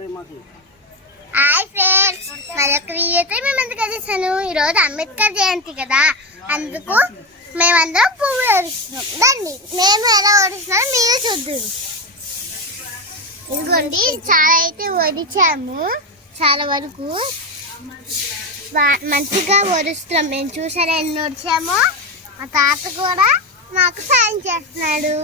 Hi friends, మరొక వీడియోతో మేము ఎందుకు వచ్చేసాను. ఈరోజు అంబేద్కర్ జయంతి కదా, అందుకు మేమందరం పువ్వులు ఓడిస్తున్నాం. దాన్ని మేము ఎలా ఓడిస్తున్నామో మీరే చూద్దాం. ఇదిగోండి, చాలా అయితే ఓడించాము, చాలా వరకు మంచిగా ఓడిస్తున్నాం. మేము చూసారా ఎన్ని ఓడిచామో. మా తాత కూడా నాకు సాయం చేస్తున్నాడు.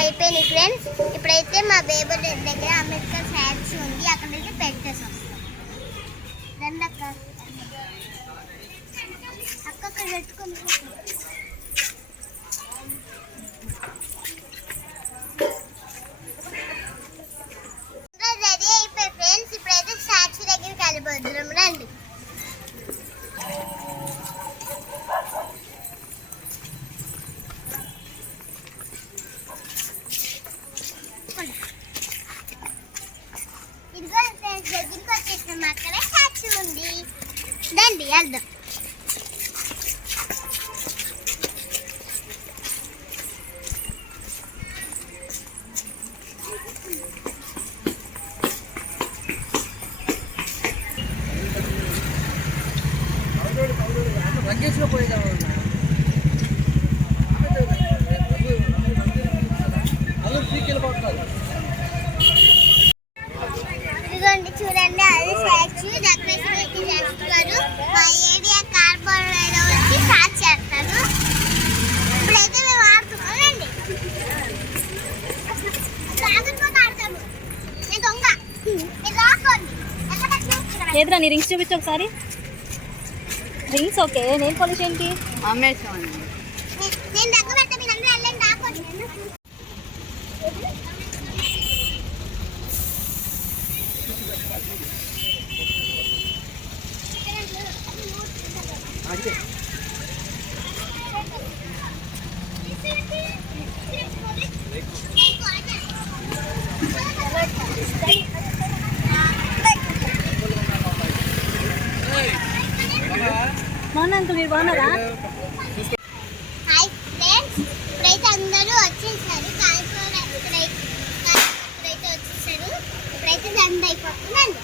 అయిపోయింది ఫ్రెండ్స్. ఇప్పుడైతే మా బేబీ దగ్గర అంబేద్కర్ ఫ్యాక్టరీ ఉంది, అక్కడైతే పెట్టేసి వస్తాం. రండి అక్క, అక్కడ పెట్టుకుని రెడీ అయిపోయి ఫ్రెండ్స్. ఇప్పుడైతే స్టాచ్యూ దగ్గరికి వెళ్ళిపోతున్నాం. రండి. ఇదిగో ఫ్రెండ్స్, దగ్గరికి వచ్చేసినాం. అక్కడ స్టాచ్యూ ఉంది, రండి వెళ్దాం. ఇదిగోండి చూడండి, అది స్టాచ్యూ డెకరేషన్ అయితే చేస్తున్నారు. మా ఏరియా కార్పొరేటర్ వచ్చి స్టార్ట్ చేస్తారు. ఇప్పుడైతే మేము ఆడుతున్నాం. రండి, ఆడతాము. నేను దొంగ, మీరు రాసుకోండి. ఏదిరా నీ రింగ్స్ చూపించు ఒకసారి. రింగ్స్ ఓకే, నెయిల్ పాలిష్ ఏంటి? నేను దగ్గర పెడతా, మీరు అందరూ వెళ్ళండి. రాకోండి. బాగున్నా అంకుల్, మీరు బాగున్నారా? హాయ్ ఫ్రెండ్స్, ఇప్పుడైతే అందరూ వచ్చేసారు. ఇప్పుడైతే వచ్చేసారు. ఇప్పుడైతే దండ అయిపోతుందండి.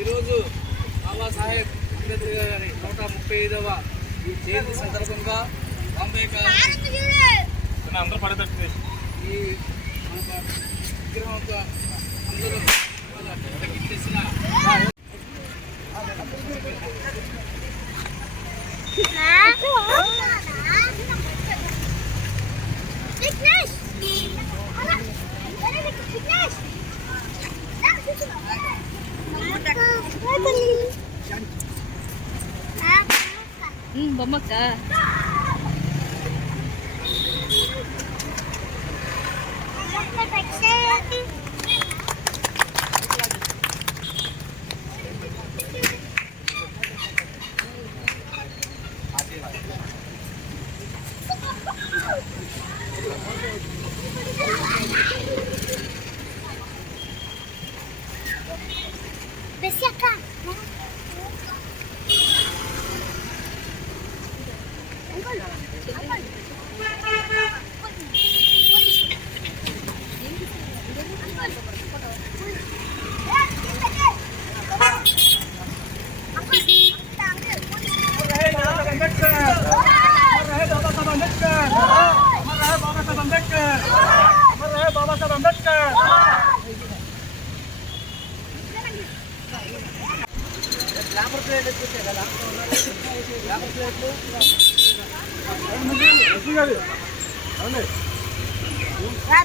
ఈరోజు బాబాసాహెబ్ అంబేద్కర్ గారి 135వ జయంతి సందర్భంగా అందరూ పడతట్టు ఈ విగ్రహంతో అందరూ చేసిన బొమ్మక్క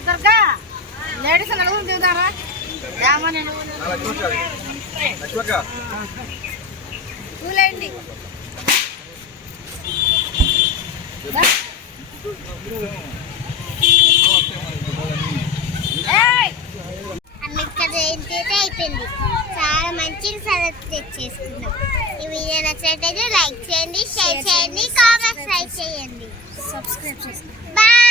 దుర్గా లేడీస్ నలుగురు దిగుతారా? చూలేండి. అంబేద్కర్ జయంతి అయితే అయిపోయింది. చాలా మంచిగా సెలబ్రేట్ చేసుకున్నాం. ఈ వీడియో నచ్చినట్లయితే లైక్ చేయండి, షేర్ చేయండి, కామెంట్స్ రైట్ చేయండి. సబ్స్క్రైబ్ చేసుకోండి. బాయ్.